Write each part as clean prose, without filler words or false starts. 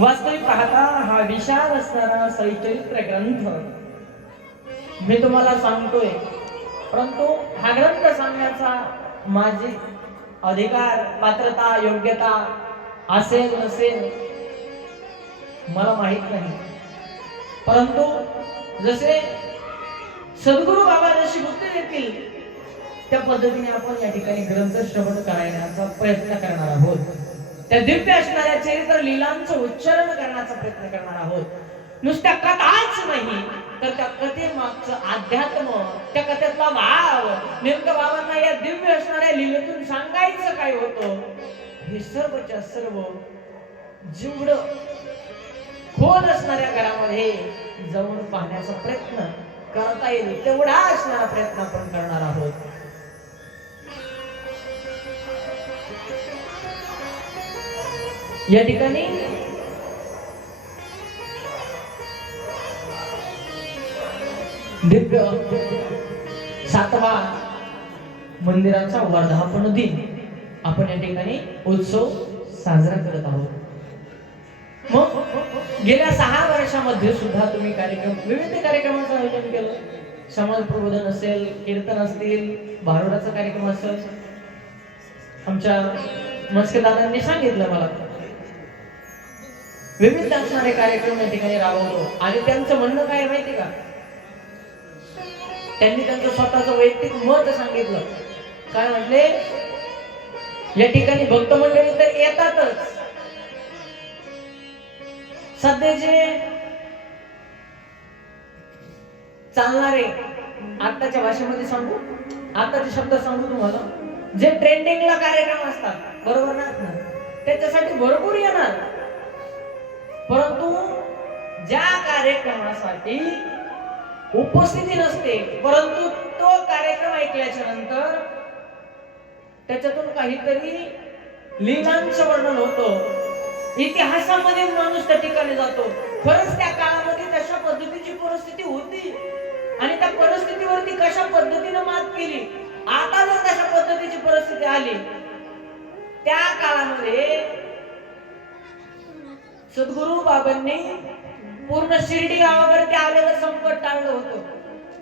वास्तविक पाहता हा विशाल असणारा सैचरित्र ग्रंथ मी तुम्हाला सांगतोय, परंतु हा ग्रंथ सांगण्याचा माझी अधिकार, पात्रता, योग्यता असेल नसेल मला माहित नाही. परंतु जसे सद्गुरू बाबा जशी बुद्धी देतील त्या पद्धतीने आपण या ठिकाणी ग्रंथ श्रवण करण्याचा प्रयत्न करणार आहोत. त्या दिव्य असणाऱ्या चरित्र लीलांचं उच्चारण करण्याचा प्रयत्न करणार आहोत. नुसत्या कथाच नाही तर त्या कथेमागचं अध्यात्म, त्या कथेतला भाव, नेमकं बाबांना या दिव्य असणाऱ्या लीलेतून सांगायचं काय होतं हे सर्वच्या सर्व जेवढं खोल असणाऱ्या घरामध्ये जाऊन पाहण्याचा प्रयत्न करता येईल तेवढा असणारा प्रयत्न आपण करणार आहोत. या ठिकाणी दिव्य 7वा मंदिराचा वर्धापन दिन आपण या ठिकाणी उत्सव साजरा करत आहोत. मग गेल्या 6 वर्षामध्ये सुद्धा तुम्ही विविध कार्यक्रमांचं आयोजन केलं. समाज प्रबोधन असेल, कीर्तन असतील, भारुडाचा कार्यक्रम असेल. आमच्या मस्केदारांनी सांगितलं मला विविध असणारे कार्यक्रम या ठिकाणी राबवतो. आणि त्यांचं म्हणणं काय माहिती का, त्यांनी त्यांचं स्वतःचं वैयक्तिक मत सांगितलं. काय म्हटले, या ठिकाणी भक्त मंडळी तर येतातच, सध्या जे चालणारे आताच्या भाषेमध्ये सांगू, आताचे शब्द सांगू तुम्हाला, जे ट्रेंडिंगला कार्यक्रम असतात बरोबर ना, त्याच्यासाठी भरपूर येणार. परंतु ज्या कार्यक्रमासाठी उपस्थिती नसते परंतु तो कार्यक्रम ऐकल्याच्या नंतर त्याच्यातून काहीतरी लीलांचं वर्णन होतं, इतिहासामध्ये माणूस त्या ठिकाणी जातो. खरंच त्या काळामध्ये तशा पद्धतीची परिस्थिती होती आणि त्या परिस्थितीवरती कशा पद्धतीने मात केली. आता जर तशा पद्धतीची परिस्थिती आली, त्या काळामध्ये सद्गुरू बाबांनी पूर्ण शिर्डी गावावरती आलेलं संकट टाळलं होतं.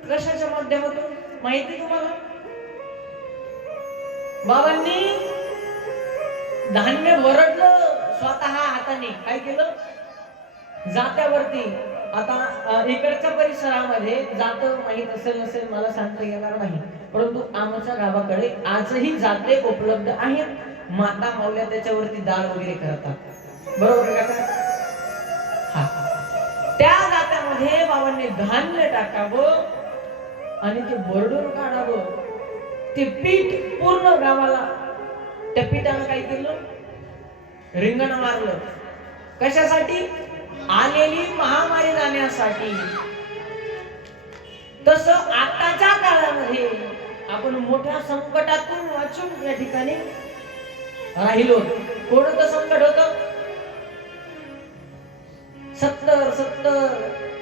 कशाच्या माध्यमातून माहिती तुम्हाला, बाबांनी धान्य भरडलं स्वतः हाताने. काय केलं, जात्यावरती. आता इकडच्या परिसरामध्ये जात माहित असेल नसेल मला सांगता येणार नाही, परंतु आमच्या गावाकडे आजही जाते उपलब्ध आहेत. माता माऊल्या त्याच्यावरती डाळ वगैरे करतात, बरोबर का? हा, त्या जात्यामध्ये बाबांनी धान्य टाकावं आणि ते भरडून काढावं. ते पीठ पूर्ण गावाला, त्या पीठानं काय केलं, रिंगण मारलं. कशासाठी, आलेली महामारी जाण्यासाठी. तसं आताच्या काळामध्ये आपण मोठ्या संकटातून वाचून या ठिकाणी राहिलो. कोणतं संकट होतं, 70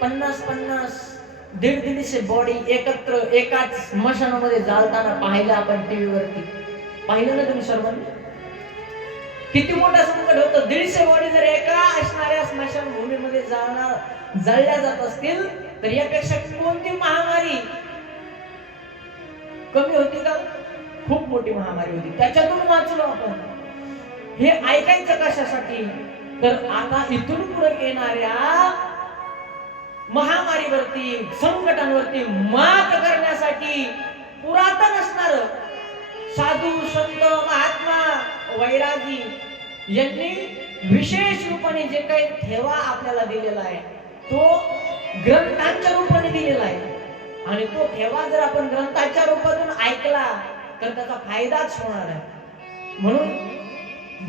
50 150 बॉडी एकत्र एकाच स्मशानामध्ये जाळताना पाहिलं आपण टीव्ही वरती. पाहिलं ना तुम्ही सर्वांनी, किती मोठं संकट होतं. 150 बॉडी जर एका असणाऱ्या स्मशानभूमीमध्ये जळल्या जात असतील तर यापेक्षा कोणती महामारी कमी होती का? खूप मोठी महामारी होती. त्याच्यातून वाचलो आपण. हे ऐकायचं कशासाठी, तर आता इथून पुढे येणाऱ्या महामारीवरती, संकटांवरती मात करण्यासाठी पुरातन असणार साधू संत महात्मा वैरागी यांनी विशेष रूपाने जे काही ठेवा आपल्याला दिलेला आहे तो ग्रंथांच्या रूपाने दिलेला आहे. आणि तो ठेवा जर आपण ग्रंथाच्या रूपातून ऐकला तर त्याचा फायदाच होणार आहे. म्हणून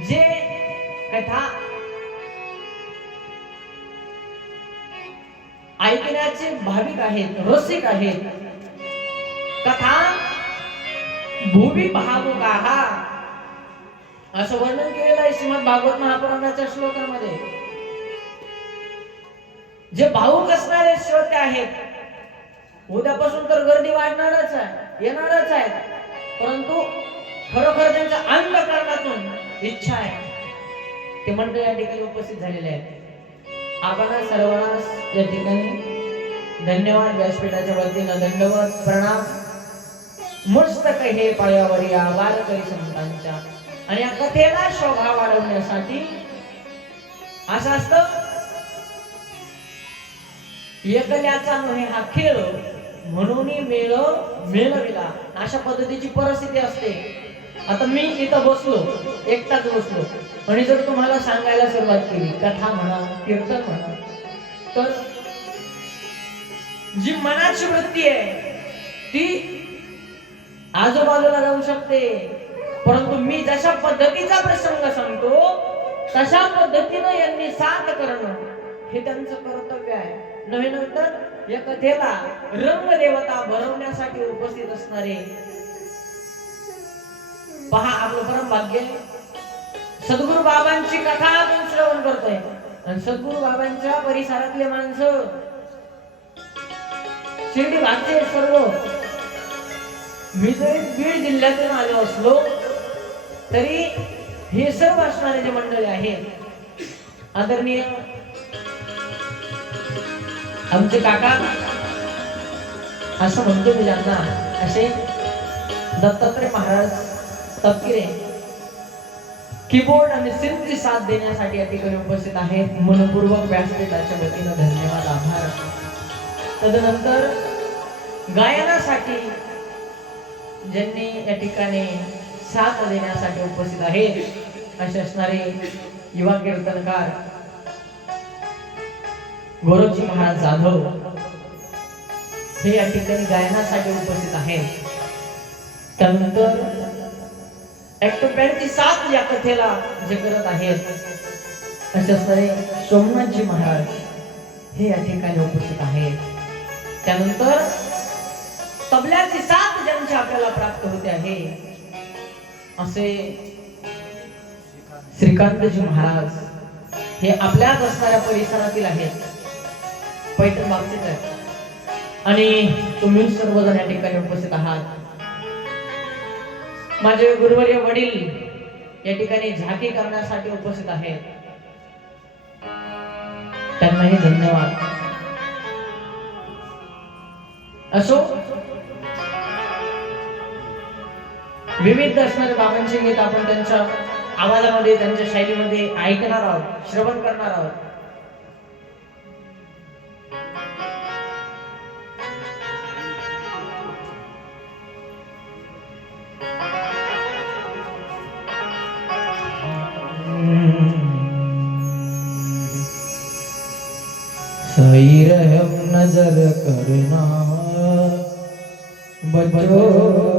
जे कथा ऐकण्याचे भाविक आहेत, रसिक आहेत, कथा भूमी भावुकाः असं वर्णन केलेलं आहे श्रीमद भागवत महापुराणाच्या श्लोकामध्ये. जे भावुक असणारे श्रोते आहेत, उद्यापासून तर गर्दी वाढणारच आहे, येणारच आहे, परंतु खरोखर त्यांच्या अंतःकरणातून इच्छा आहे ते मंडळ या ठिकाणी उपस्थित झालेले आहेत. आपण सर्वांना या ठिकाणी धन्यवाद व्यासपीठाच्या वतीनं दंडवत प्रणाम मस्तक हे पायावर या वारकरी संतांच्या. आणि या कथेला शोभा वाढवण्यासाठी असं असतं, एकल्याचा नव्हे हा खेळ म्हणून मेळ मेळविला, अशा पद्धतीची परिस्थिती असते. आता मी इथं बसलो, एकटाच बसलो आणि जर तुम्हाला सांगायला सुरुवात केली, कथा म्हणा कीर्तन म्हणा, तर जी मनाची वृत्ती आहे ती आजूबाजूला जाऊ शकते. परंतु मी जशा पद्धतीचा प्रसंग सांगतो तशा पद्धतीनं यांनी साथ करणं हे त्यांचं कर्तव्य आहे. नव्हे नंतर या कथेला रंगदेवता भरवण्यासाठी उपस्थित असणारे पहा, आपलं परम भाग्य सद्गुरु बाबांची कथा आपण श्रवण करतोय आणि सद्गुरु बाबांच्या परिसरातले माणसं शिर्डी भागचे सर्व. मी जरी बीड जिल्ह्यातून आलो असलो तरी हे सर्व असणारे जे मंडळी आहेत, आदरणीय आमचे काका असं म्हणतो मी त्यांना, असे दत्तात्रय महाराज तपकिरे कीबोर्ड आणि सिंथची साथ देण्यासाठी या ठिकाणी उपस्थित आहेत. मनपूर्वक व्यासपीठाच्या वतीनं धन्यवाद, आभार. तदनंतर गायनासाठी ज्यांनी या ठिकाणी साथ देण्यासाठी उपस्थित आहेत असे असणारे युवा कीर्तनकार गोरखजी महाराज जाधव हे या ठिकाणी गायनासाठी उपस्थित आहेत. त्यानंतर ऍक्टोपॅनची साथ या कथेला जे करत आहेत असे असणारे सोमनाथजी महाराज हे या ठिकाणी उपस्थित आहेत. त्यानंतर तबल्याची साथ ज्यांची आपल्याला प्राप्त होते आहे असे श्रीकांतजी महाराज हे आपल्याच असणाऱ्या परिसरातील आहेत, पैठण बाबतीत आहेत आणि तुम्ही सर्वजण या ठिकाणी उपस्थित आहात. माझे गुरुवर्य वडील या ठिकाणी झाकी करण्यासाठी उपस्थित आहेत, त्यांनाही धन्यवाद. असो, विविध असणारे बाबांचे गीत आपण त्यांच्या आवाजामध्ये त्यांच्या शैलीमध्ये ऐकणार आहोत, श्रवण करणार आहोत. सही रहम नजर करना बच्चों